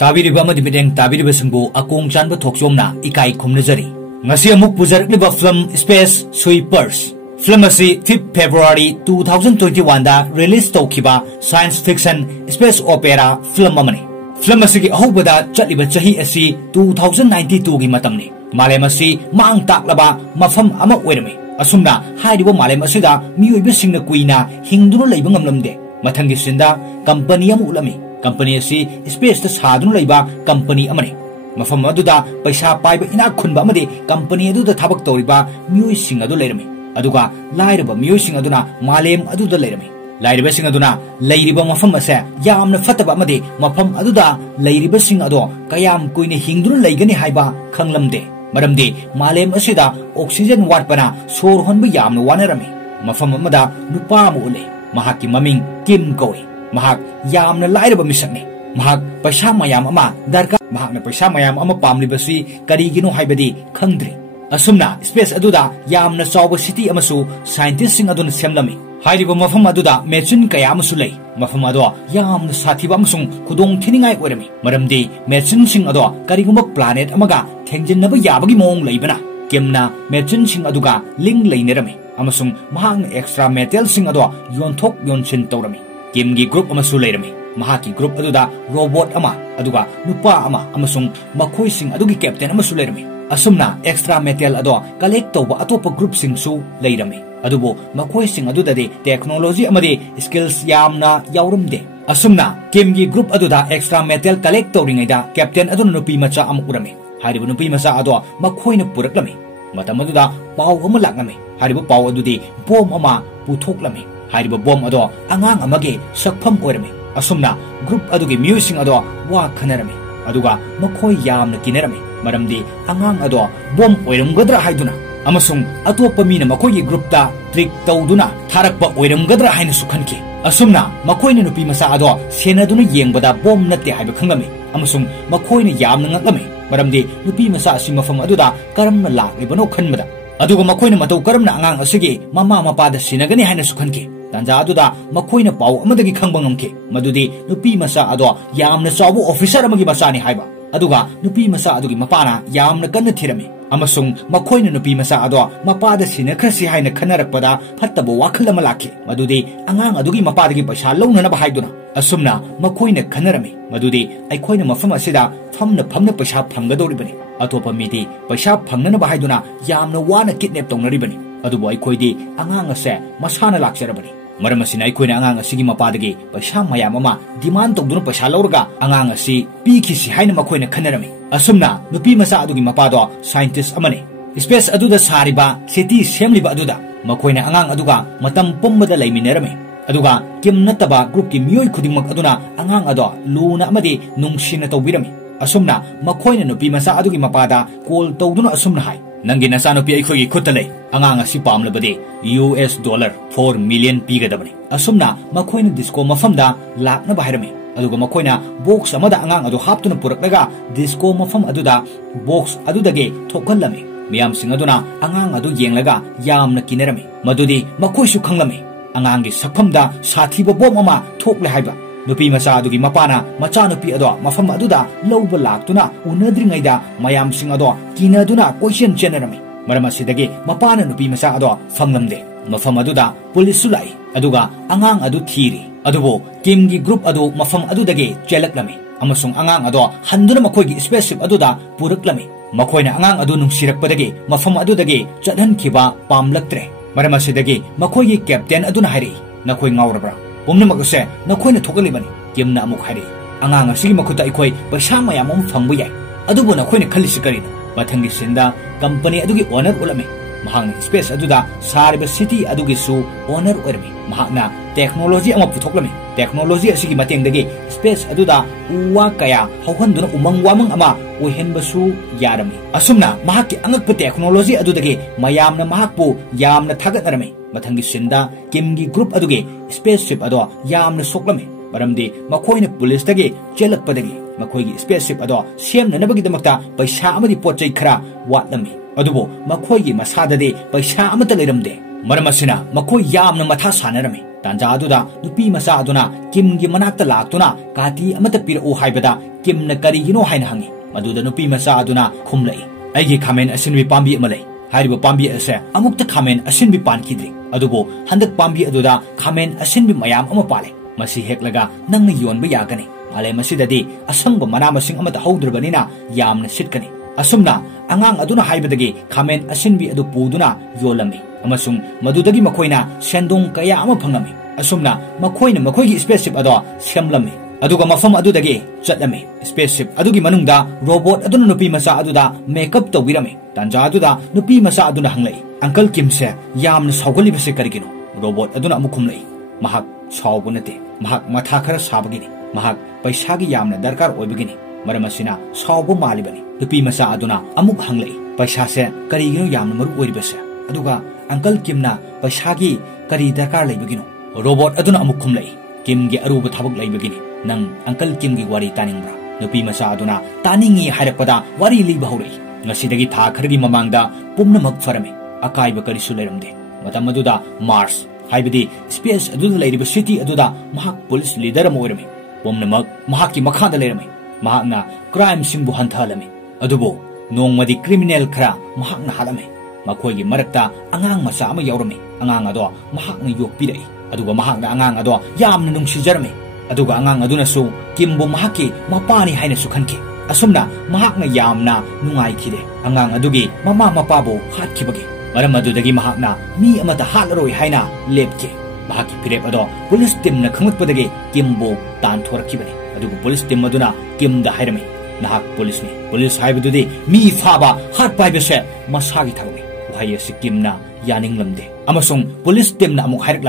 Tabiriba amadi mideng tabiriba singbu akong chanba thokchomna ikai khumnajari. Ngasi amuk pujarakliba film Space Sweepers. Film asi 5th February 2021 da release tawkiba science fiction space opera film amani. Film asi gi ahobada chatliba chahi asi 2092 gi matamni. Malem asi maang taklaba mafam ama oirami. Asumna hairibo malem asida miyoiba singna kuina hingduna leiba ngamlamde. Mathangi sinda company am ulami. Company asi space ta sadunu leiba company amani. Mafam aduda paisa paiba ina khunba amadi company aduda thabak toriba miyoi sing adu leirami. Aduga lairaba miyoi sing aduna malem aduda leirami. Lairiba sing aduna leiriba mafam ase yamna fataba amadi mafam aduda leiriba sing ado kayam kuine hingdunu leigani haiba khanglamde. Maramdi malem asida oxygen watpana sor honba yamna wanarami. Mafam amada nupa amu ule. Mahaki maming Kim Koi. Mahak yamna lairaba misakni. Mahak paisa mayam ama darka mahakna paisa mayam ama pamlibasi karigino haibadi khangdri. Asumna space aduda yamna chawba city amasu scientist sing aduna semlami. Hairiba mafam aduda machine kaya amasu lei. Mafam ado yamna sathiba amasung khudong thiningai oirami. Maramdi machine sing ado kariguma planet amaga thengjinaba yabagi mong leibana. Kimna machine sing aduga link leinerami. Amasung mahang extra metal sing ado yonthok yonchin tawrami. Kimgi group amasu leirami. Mahaki group aduda robot ama aduga nupa ama amasung makhoi sing adugi captain amasu leirami. Asumna extra metal ado collect tawba atopa group sing su leirami. Adubo makhoi sing adudadi technology amadi skills yamna yawrumde. Asumna Kimgi group aduda extra metal collect tawringaida captain aduna nupi macha am urami. Haribu nupi macha ado makhoina puraklami. Matam aduda paw ama laknami. Haribu paw adudi bom ama putoklami. Haribu bom ado angang amage sakpham oirami. Asumna group adugi music ado wa khanarami. Aduga makhoi yamna kinarami. Maramdi angang ado bom oiramgadra haiduna. Amasung atopa mina makhoi group ta trick tawduna tharakpa oiramgadra haina sukhanki. Asumna makhoina nupi masa ado senaduna yengbada bom natte haiba khangami. Amasung makhoina yamna ngaklami. Maramdi nupi masa asi mafam aduda karamna laklibano khanmada. Aduga makhoina matau karamna angang asigi mama mapada sinagani haina sukhanki. Tanja aduda makhoina paw amadagi khangba ngamki. Madudi nupi masa ado yamna chawbu officer amagi masani haiba. Aduga nupi masa adugi mapana yamna kanna thirami. Amasung makhoina nupi masa ado mapada sinakrasi haina khanarakpada phattaba wakhal ama lakhi. Madudi angang adugi mapadagi paisa launanaba haiduna. Asumna makhoina khanarami. Madudi aikhoina mafam asida famna paisa phamgadoribani. Atopa midi paisa phangnanaba haiduna yamna wana kidnap tawnaribani. Adubo aikhoidi angang ase masana lakjarabani. Maram asina aikhoina angang asigi mapadagi paisa mayam ama demand tawduna paisa lauraga angang asi pikisi haina makhoina khanarami. Asumna nupi masa adugi mapado scientist amani. Space aduda sariba city semliba aduda makhoina angang aduga matam pumbada laiminarami. Aduga Kim nataba group ki miyoi khudingmak aduna angang ado luna amadi nungsina tawbirami. Asumna makhoina nupi masa adugi mapada call tawduna asumna hai. Nangi nasa nupi aikhogi khutale angang asi pamlabadi US dollar 4 million pigadabani. Asumna makhoina disco mafamda lakna bahirami. Aduga makhoina box amada angang adu haptuna puraklaga disco mafam aduda box adudage thokhallami. Miyam sing aduna angang adu yenglaga yamna kinarami. Madudi makhoisu khanglami. Angangi sakphamda sathiba bom ama thokle haiba. Nupi masa adugi mapana macha nupi ado mafam aduda lawba laktuna unadringaida mayam sing ado kinaduna question generami. Maram asidagi mapana nupi masa ado fanglamde. Mafam aduda police sulai. Aduga angang adu thiri. Adubo Kimgi group adu mafam adudagi chelaklami. Amasung angang ado handuna makhoigi spaceship aduda puraklami. Makhoina angang adu nungsirakpadagi mafam adudagi chadhankhiba pamlaktre. Maram asidagi makhoigi captain aduna hairi. Nakhoi ngaurabra. Pumnamak ase nakhoina thokalibani. Kimna amuk hairi. Angang asigi makhuta ikoi paisa mayam am phangbu yai. Adubo nakhoina khalisi karina. Mathangi sinda company adugi owner ulami. Mahang space aduda sariba city adugi su owner oirami. Mahakna technology ama putoklami. Technology asigi matengdagi space aduda uwa kaya hauhanduna umang wamang ama oihenbasu yarami. Asumna mahakki angakpa technology adudagi mayamna mahakpu yamna thagatnarami. Mathangi sinda Kimgi group adugi spaceship ado yamna soklami. Maramdi makhoina police dagi chelakpadagi makhoigi spaceship ado semnanabagidamata paisa amadi potchai khara watlami. Adubo makhoigi masadade paisa amata leiramde. Maram asina makhoi yamna matha sanarami. Tanja aduda nupi masa aduna Kim gi manakta laktuna kati amata pirau haibada Kim na karigino haina hangi maduda nupi masa aduna khumlai aigi khamen asinwi pambi amalai hariba pambi ase amukta khamen asinbi pankidri adubo handak pambi aduda khamen asinbi mayam ama pale masi heklaga nangna yonba yagani ale masidadi asangba mana masing amata haudrabanina yamna sitkani asumna angang aduna haibadagi khamen asinbi adu puduna yolami amasung madudagi makoina sendong kaya ama phangami asumna makoina makoigi spaceship ado semlami aduga mafam adudagi chatlami spaceship adugi manungda robot aduna nupi masa aduda makeup tawirami tanja aduda nupi masa aduna hanglai uncle Kim se yamna sawgali base karigino robot aduna amukhumlai mahak sawbunate mahak matha khara sabagini mahak paisagi yamna darkar oibagini maramasina sawbu malibani nupi masa aduna amuk hanglai paisa se karigino yamna maru oiribase aduga uncle Kim na paisagi kari darkar laibagino robot aduna amukhumlai Kim gi aruba thabuk laibagini nang uncle Kim gi wari taningbra nupi masa aduna taningi hairakpada wari liba haurai ngasidagi tha khargi mamangda pumnamak farame akaiba karisu leiramde matam aduda Mars haibadi space aduda leiriba city aduda mahak police leader am oirame pumnamak mahaki makhada leirame mahakna crime singbu hanthalame adubo nongmadi criminal khara mahakna halame makhoigi marakta angang masa ama yaurame angang ado mahakna yokpirai aduga mahakna angang ado yamna nungsijarame aduga angang aduna su Kimbo mahaki mapani haina sukhanki asumna mahakna yamna nungai khide angang adugi mama mapabu hatkibagi maram adudagi mahakna mi amata halaroi haina lepke mahaki pirep ado police team na khangutpadagi Kimbo tan thorakibani aduga police team aduna Kimda hairame nahak police ni police haibadudi mi faba hat paibese masagi thagni wahai sikimna yaning lamde amasung police team na amuk hairak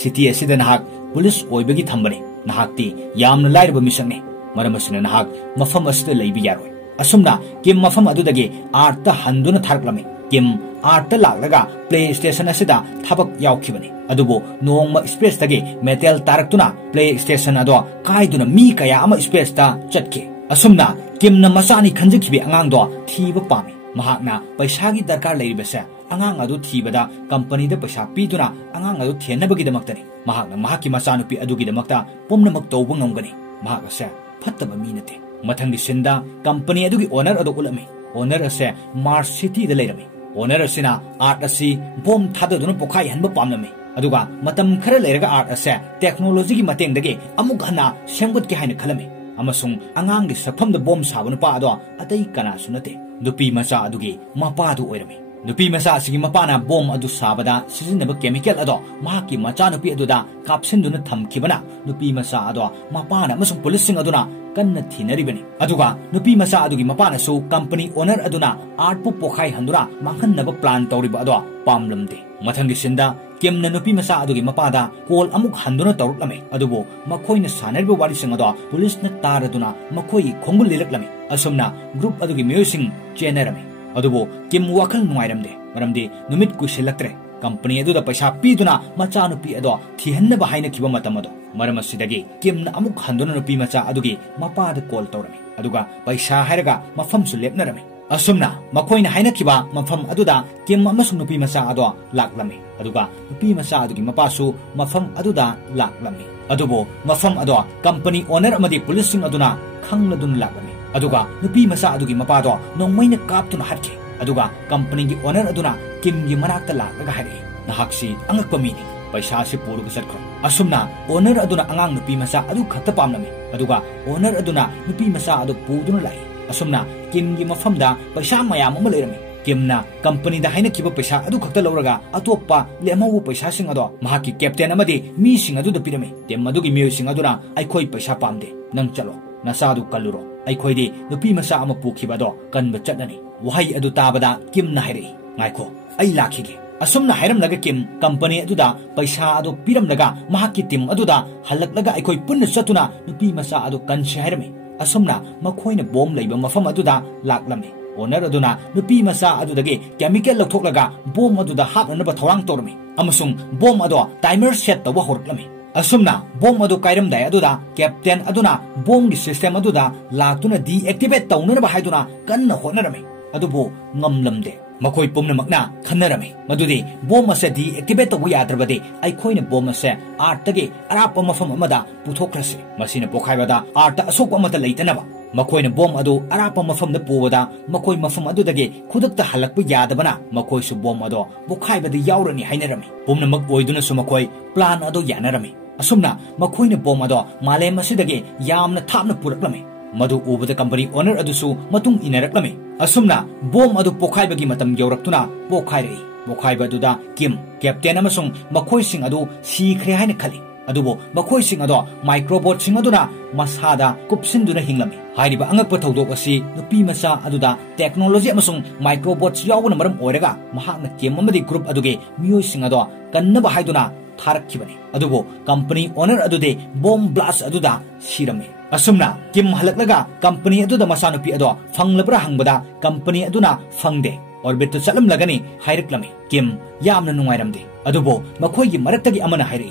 city asida nahak police oibagi thambani nahakti yamna lairba misangni maramasina nahak mafam asida leibi yaroi asumna Kim mafam adudagi arta handuna tharklami Kim arta laklaga play station asida thabak yaukibani adubo nongma space tagi metal taraktuna play station ado kaiduna mi kaya ama space ta chatke asumna Kim na masani khanjikhibi angang do thiba pami mahakna paisagi darkar leiribase angang adu thibada company da paisa piduna angang adu thenabagi damaktani mahakna mahaki masanupi adugi damakta pumnamak tawba ngamgani mahak ase phattaba mi nate mathangdi sinda company adugi owner adu ulami owner ase Mars city da leirami owner asina art asi bom thadaduna pokhai hanba pamnami aduga matam khara leiraga art ase technology gi matengdagi amuk hana senggut ki haina khalami amasung angang gi sapham da bom sabuna pa ado atai kana sunate nupi macha adugi mapa du oirami nupi masa asigi mapana bom adu sabada sizinaba chemical ado mahaki macha nupi aduda kapsinduna thamkibana nupi masa ado mapana amasung police sing aduna kanna thinaribani aduga nupi masa adugi mapana su company owner aduna art pu pokhai handura mangkhanaba plan tawriba ado pamlamde mathangi sinda Kimna nupi masa adugi mapada call amuk handuna tawruklame adubo makhoina sanariba wari sing ado police na taraduna makhoi khongul lilaklame asumna group adugi miyosing chenerame adubo Kim wakal nuairamde maramdi numit ku selaktre company aduda paisa piduna macha nupi ado thihannaba haina kiba matamado maramassidagi Kimna amuk handuna nupi macha adugi mapada call tawrame aduga paisa hairaga mafam su lepnarame asumna makhoina haina kiba mafam aduda Kim amasung nupi macha ado laklame aduga nupi macha adugi mapasu mafam aduda laklame adubo mafam ado company owner amadi police sing aduna khangladun laklame aduga nupi macha adugi mapado nongmaina kaptuna hatke aduga company gi owner aduna Kim gi manakta laklaga hari nahaksi angakpa mini paisa se puruga satkro asumna owner aduna angang nupi macha adu khatta pamname aduga owner aduna nupi macha adu puduna lai asumna Kim gi mafamda paisa mayam ama leirami Kimna company da haina kiba paisa adu khakta lawraga atoppa lemawu paisa sing ado mahaki captain amadi mi sing adu da pirame tem adugi mi sing aduna aikhoi paisa pamde nang chalo nasadu kaluro aikhoi nupi macha ama pukhibado kanba chatnani wahai adu tabada Kimna hairi ngaikho ai lakhige asumna hairam laga Kim company aduda paisa adu piram laga mahaki team aduda halaklaga aikhoi punna chatuna nupi macha adu kanse hairame asumna makhoina bom leiba mafam aduda laklame owner aduna nupi macha adudagi chemical loktholaga bom aduda hapnaba thorang tormi amasung bom ado timer set tawa horklame asumna bom adu kairam dai aduda captain aduna bom gi system aduda laktuna deactivate tawnaba haiduna kanna honarame adubo ngamlamde Makoi pumnamakna khanarami madudi bom ase deactivate tawbu yadrabadi aikhoina bom ase artagi arapa mafam amada puthokrase masina pokhaibada arta asokpa amata leitanaba makoina bom adu arapa mafam da puwada makoi mafam adudagi khudakta halakpu yadabana makoi su bom ado pokhaibada yaurani hainarami pumnamak oiduna su makoi plan ado yanarami asumna makoina bom ado malem asidagi yamna thapna puraklami madu ubada company owner adusu matung inaraklami asumna bom adu pokhaibagi matam yauraktuna pokhairei pokhaibada duda kim captain amasung makoi sing adu sikhre haina khali adubo makoi sing ado microbot sing aduna masada kupsinduna hinglami hairiba angakpa thodok asi nupi macha aduda technology amasung microbots yawuna maram oiraga mahakna kim amadi group aduge miyoi sing ado kannaba haiduna tharakkhibani adubo company owner adude bomb blast aduda sirame asumna kim halaklaga company aduda masanupi ado fanglabra hangbada company aduna fangde orbit to chalam lagani hairiklami kim yamna nungairamde adubo makhoigi maraktagi amana hairi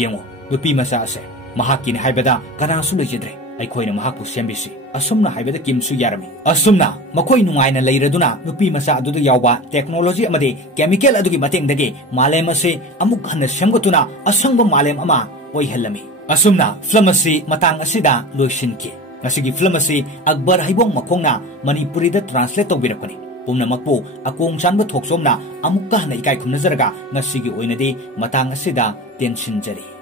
yengo nupi macha ase mahakini haibada kanasu lejidre aikhoina mahakpu sembisi asumna haibada kimsu yarami asumna makoi nungaina leiraduna nupi macha aduda yawba technology amade chemical adugi matengdagi malem ase amuk hanna semgotuna asangba malem ama oihellami asumna film ase matang asida loisinki ngasigi film ase akbar haibong makhongna manipuri da translate tawbirakani pumnamakpu akong chanba thoksomna amukka hana ikai khumnazaraga ngasigi oinadi matang asida tension jari